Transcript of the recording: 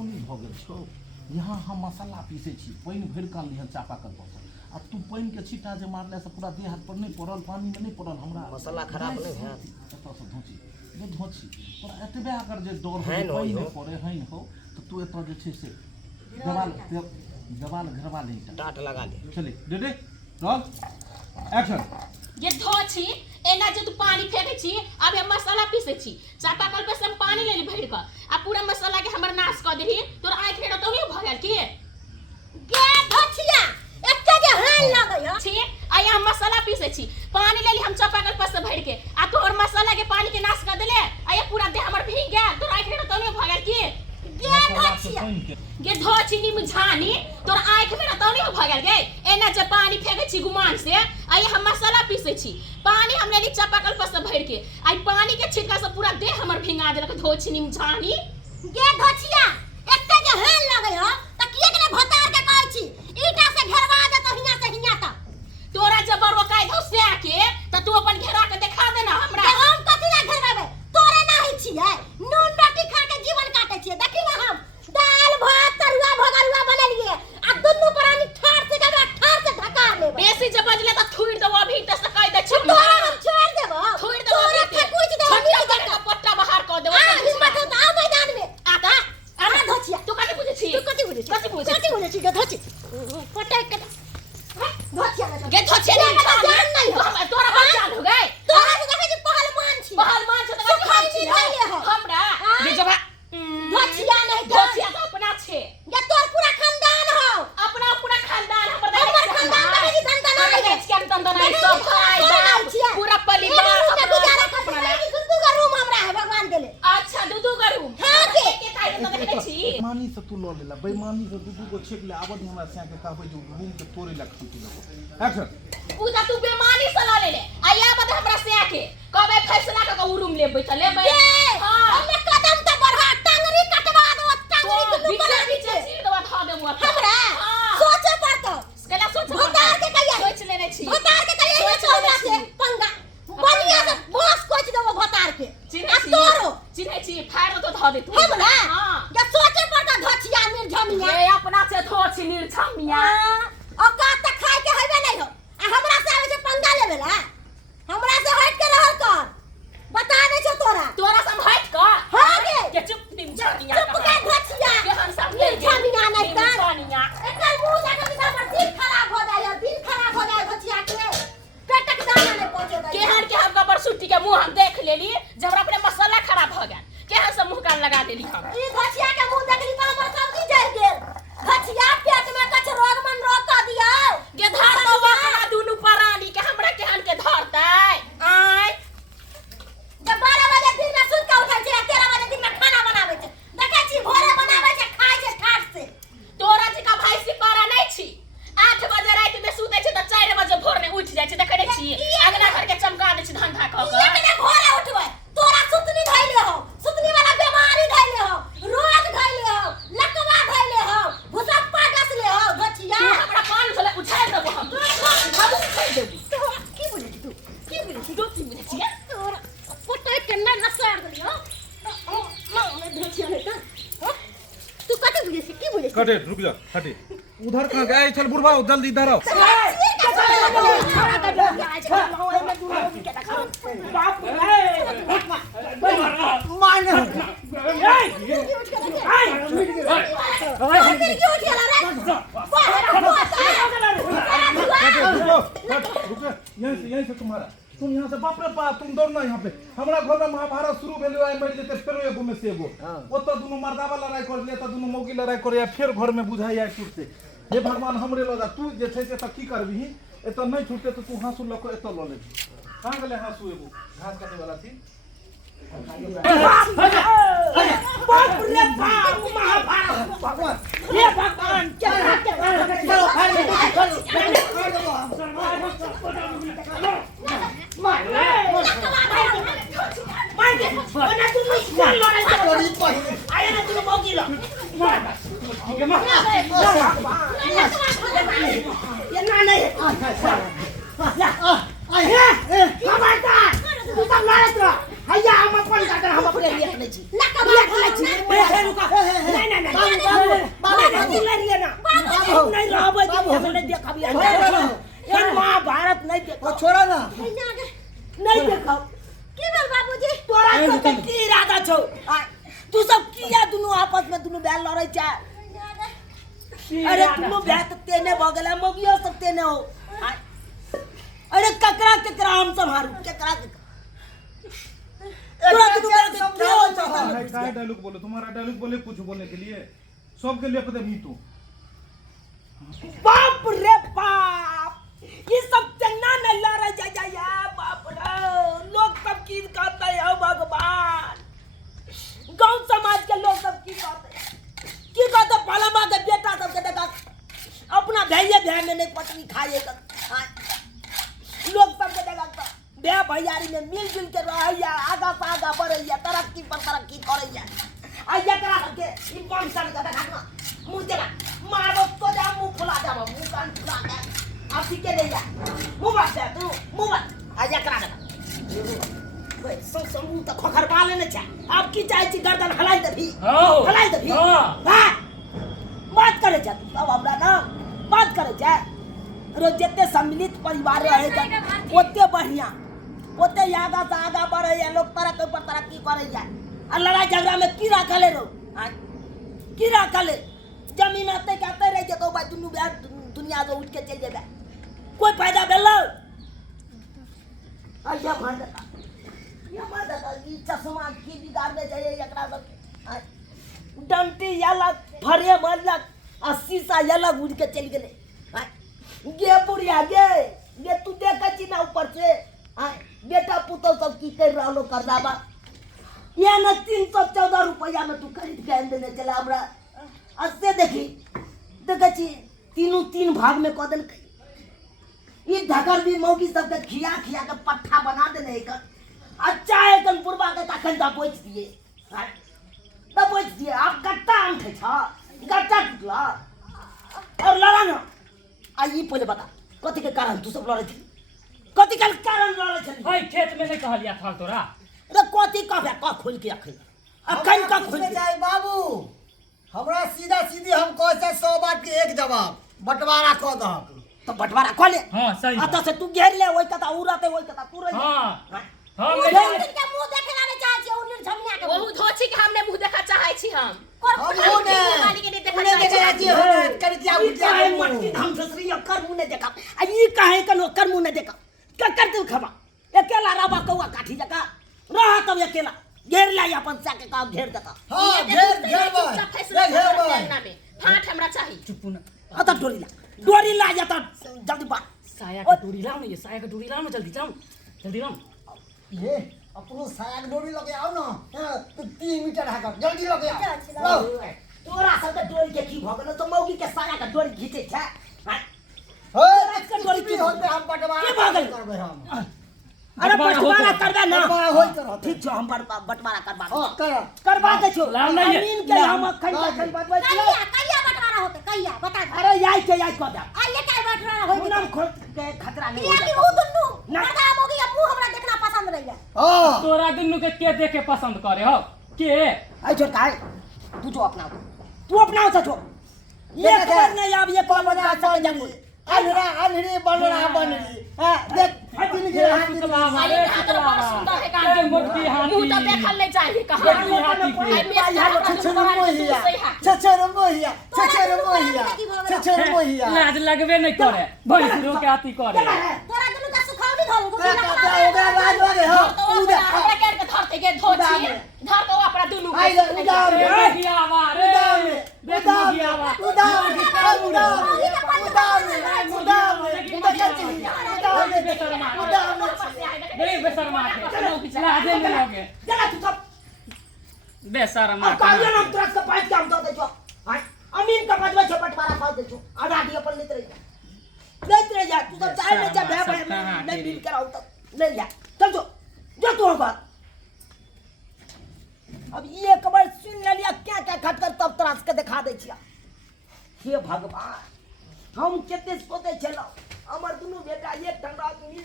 नहीं भ गेल छौ यहाँ हम मसाला पीसे छी पानी भरि काल लिहन चापाकल पर आ तू पानी के छीटा जे मारले से पूरा देह हाथ पर नहीं पड़ल पानी में नहीं पड़ल हमरा मसाला खराब नहीं है एत से धोची ये धोची पर एतबे अगर जे डर हो पानी में पड़े हन हो तो तू एत जे छै से देवाल घरवा ले टाट लगा ले चले रेडी रोल एक्शन ये धोची एना जे तू पानी फेंके छी अब हम मसाला पीसे छी चापाकल पे सब पानी ले ली भर के आ पूरा मसाला के हमर नाश कर देही तोर आंख हेड तो नहीं भ गेल की गे धोचिया एते जे हाल लगय छी आय हम मसाला पीसे छी पानी ले ली हम चापाकल पे से भर के आ तोर मसाला के पानी के नाश कर देले आय पूरा देह हमर भीग गेल तोर आंख हेड तो नहीं भ गेल की गे धोचिया गे धोची नी मुझानी तोर आंख में तो नहीं भ गेल गे एना जे पानी फेंके छी गुमान से आय हम मसाला पीसे छी पानी हम लेली चापाकल पर से भर के आई पानी के छिटका से पूरा देह हमर भिंगा देलक धोची नी मुझानी गे धोचिया एते जे हाल लगय त किए के भतार के कहै छी ईटा से घेरवा दे त हिया से हिया त तोरा जबर वकाई धोसे के त तू अपन घेरा के दिखा दे ना हमरा हम कथि ला घेरबाबे तोरे नाही छियै नून रोटी खा के जीवन काटे छियै देखि ना हम दाल भात तरुआ भगरुआ बनलिए आ दुन्नु प्राणी ठाड़ से गबा ठाड़ से ढका लेबे बेसी जे बजले त थुइर देबो अभी त से कह दे छी तोरा छोड़ देबो थुइर देबो तोरा ठकुच देबो छोटा का पट्टा बाहर कर देबो आ हिम्मत त आ मैदान में आता आ धोचिया तू कथि बुझे छी तू कथि बुझे छी कथि बुझे कथि बुझे छी गे धोची पटाई के धोचिया गे धोचे नहीं जान नहीं हो तोरा पहचान हो गए तोरा से देखे छी पहलवान छी पहलवान छ त सुखाई नहीं धइले हो हमरा ये जगह धोचिया नहीं धोचिया तो अपना छे ये तोर पूरा खानदान हो अपना पूरा खानदान हमर खानदान में ही खानदान नहीं है क्या खानदान नहीं सब भाई बाप पूरा परिवार गुजारा अपना दुदू का रूम हमरा है भगवान देले अच्छा दुदू का रूम हां के ताई तो देखे छी मानी से तू लो लेला बेईमानी से दुदू को छेक ले आबद हमरा से के कहबै जो रूम के तोरे लग छूटी लो एक्शन पूजा तू बेईमानी से लो ले ले आया बद हमरा से आके कहबे फैसला का रूम लेबै त लेबै हां हमने कदम तो बढ़ा टांगरी कटवा दो टांगरी बीच बीच सीट दवा धा देबो हमरा सोचे पड़तो केला सोच भतार के कहिया सोच लेने छी भतार के कहिया सोच से पंगा बनिया से बस कोच देबो भतार के आ तोरो चिन्हे छी फाड़ तो धा दे तू हमरा हां ये सोचे पड़ता धचिया निर्झमिया ये अपना से थोची निर्छमिया औकात त खाए के हइबे नहीं हो आ हमरा से आवे से पंगा लेवेला हमरा से हट के रहल कर बता दे छो तोरा से हम हट कर हां गे के चुप निर्छमिया चुप के धचिया के हम सब निर्झमिया नहीं कर निर्छमिया एकर मुंह जाके बिना पर दिन खराब हो जाए दिन खराब हो जाए धचिया के पेटक दाना नहीं पहुंचे दे केहन के हम गबर सुट्टी के मुंह हम देख लेली जब अपने मसाला खराब भ गेल केहन से मुंह कान लगा देली हम ई धचिया के मुंह देखली त हमर सब्जी जल गेल धचिया पेट में कछ रोग मन रोग का दिया के धार तो वकरा दुनु परानी के हमरा केहन के धरतै आय जब 12 बजे दिन में सुत के उठै छै 13 बजे दिन में खाना बनाबै छै देखै छी भोरे बनाबै छै खाइ छै ठाट से तोरा जिका भाई सिपारा नहीं छी 8 बजे रात में सुतै छै त 4 बजे भोर में उठ जाय छै देखै नै छी अगला घर के चमका दै छै धंधा क के एकने भोरे उठबै तोरा सुतनी धइले हो सुतनी वाला बीमारी धइले हो रोग धइले हो लकवा धइले हो भुसप्पा डसले हो धचिया तू हमरा कान से उठा देबो हम उठा देबी की बोले तू की बोले तू की बुझे छी तोरा पोटै के न नसार देलियो मैं धचिया नहीं त तू कते बुझे छी की बुझे छी कटे रुक जा हटे उधर कहां गए चल बुढ़वा जल्दी इधर आओ यहीं से तुम्हारा तुम यहाँ से बाप रे बाप तुम दौड़ना यहाँ पे हमारा घर में महाभारत शुरू भेल है मर जेते फेरो एगो में से एगो ओतो दुनु मर्दावा लड़ाई कर ले त दुनु मौगी लड़ाई करे या फिर घर में बुझाई या टूटते हे भगवान हमरे लगा तू जे छै से त की करबही एतो नहीं छूटते तो तू हाँसू लको एतो ल ले कहां गेले हाँसू एगो घास काटे वाला थी बाप रे बाप महाभारत भगवान ये भगवान क्या हैया हम अपन काटे हम अपने लिए नहीं छी लका लिए ले छी ए रुका नहीं बाबू ले लेना बाबू नहीं रहबै तू हम नहीं देखबी ये महाभारत नहीं देखो छोड़ा ना नहीं देखो की भेल बाबूजी तोरा सब की इरादा छौ तू सब किया दुनु आपस में दुनु बैल लड़ै छै अरे दुनु बैल त तेने भ गेलै मगियो सब तेने हो अरे ककरा हम संभारू ककरा तोरा दुनु बैल के क्यों क्या डायलॉग बोलो, तुम्हारा डायलॉग बोले कुछ बोलने के लिए, सबके लिए पता नहीं तो बाप रे बाप ये सब चन्ना न लड़ा जा बाप रे लोग सब की कहते हैं भगवान गांव समाज के लोग सब की कहते भला माँ के बेटा सब के देखा अपना भाई में नहीं पत्नी खाएगा लोग सब के देखा बे भैयारी में मिलजुल के रहैया आगा से आगा बढ़ैया तरक्की पर तरक्की करैया आ एकरा के ई बंसल के देखा ना मुंह देला मारबो तो जा मुंह खुला जाबो मुंह कान खुला दे अब ठीक है ले जा मुंह बात दे तू मुंह बात आ एकरा देखा ओए सो मुंह त खखर बाले ने छ अब की चाहे छी गर्दन हलाई देबी हलाई देबी हां बात करे छ तू अब हमरा ना बात करे छ रो जते सम्मिलित परिवार रहे छ ओते बढ़िया ओते आगा से आगा बढ़ैया लोग तरक्की पर तरक्की करैया आ लड़ाई झगड़ा में की राखले रो की राखले जमीन आते कहते रह जतो भाई दुनु दुनिया से उठ के चल जेबे कोई फायदा भेलो आया मादा ई चश्मा की बिगाड़ने चाहिए एकरा सब डंटी याला फरे मरलक आ शीशा याला उड़ के चल गेले गे बुढ़िया गे तू देख छी ना ऊपर से बेटा पुतौ सब की कर रहलो कर दाबा ये न 314 रुपया में तू खरीद के देने चला हमरा अस्से देखी देख छी तीन भाग में क देल ई ढकर भी मौगी सब के खिया के पट्ठा बना देने एक अच्छा एकन पुरबा के तखन दा पोछ दिए दा पोछ दिए आप गट्टा अंठे छ गट्टा टुकला और लड़ा ना आ ई पहले बता कथि के कारण तू सब लड़े छी कथि के कारण लड़े छी भाई खेत में नहीं कहलिया था तोरा रे कथि कहबे का खोल के अखन का खोल के जाए बाबू हमरा सीधा सीधी हम कह से 100 बात के एक जवाब बंटवारा क दहक तो बंटवारा खोले हां सही अत से तू घेर ले ओई कथा उड़ते ओई कथा तू रही हां मुंह देख के मुंह देखे ना चाहे छी उन्हीं झमिया के बहुत होची कि हमने मुंह देखा चाहे छी हम हम ने वाली के नहीं देखा उन्हें चाहे देखा छी जी हो कर क्या ई काहे मट्टी धाम ससरी कर मुंह ने देखा आ ई काहे कनो कर मुंह ने देखा का करते खबा अकेला राबा कौआ काठी जका रहा तब अकेला घेर ला अपन सा के का घेर देता हां घेर में फाट हमरा चाहिए चुप ना अत डोरी ला जाता जल्दी बा साया का डोरी लाओ ना ये साया का डोरी लाओ ना जल्दी लाओ ये अपनो साग डोरी लगे आओ ना तो 3 मीटर हाक जल्दी लगे आओ तोरा सब के डोरी के की भ गेल तो मौगी के साया का डोरी घीचे छै हो इसका डोरी की होते हम बंटवारा करबे हम अरे बंटवारा करबे ना बंटवारा होई कर ठीक छो हम बंटवारा करबा हां कर करबा दे छो लाओ ना ये। जमीन के हम अखन बतबै छी कहिया बंटवारा होते कहिया बता अरे याई कह दे आ ये काय बंटवारा होई मुनम खोल के खतरा नहीं ये भी हो उ दुन्नु ना। मर्दा मोगी के मुंह हमरा देखना पसंद नहीं है हां तोरा दुन्नु के देखे पसंद करे हो के आई छोड़ काय तू अपना से छो ये खबर नहीं अब ये कौन बजा सकते जब अनहरी बनरी हां देख हटिन के हाथी चलावा रे चलावा के मोटकी हाथी मुंह तो देखल नहीं चाहिए कहां छछर मोहिया लाज लगबे नहीं करे भैंसरो के हाथी करे तोरा दुनु का सुखावनी धोल ओकरा लाज लगे हां तो हमरा केर के धरते के धोची धर के अपना दुनु आई उदाम रे गियावा रे देखो गियावा रे बेशर्मा के लाजे नहीं लगे जरा तू सब बेशर्मा अब कालिया नाम तोरा से पाइप काम दो दे छो अमीन का बजवा छो बंटवारा खाओ दे छो आधा दिया पर लेते रह जा तू सब चाहे ले जा भाई नहीं बिल कराओ तो ले जा चल जो तू होगा अब ये खबर सुन लिया क्या खट कर तब तोरा के दिखा दे छिया हे भगवान हम केते सोते छलो हमर दुनु बेटा एक ठंडा मिल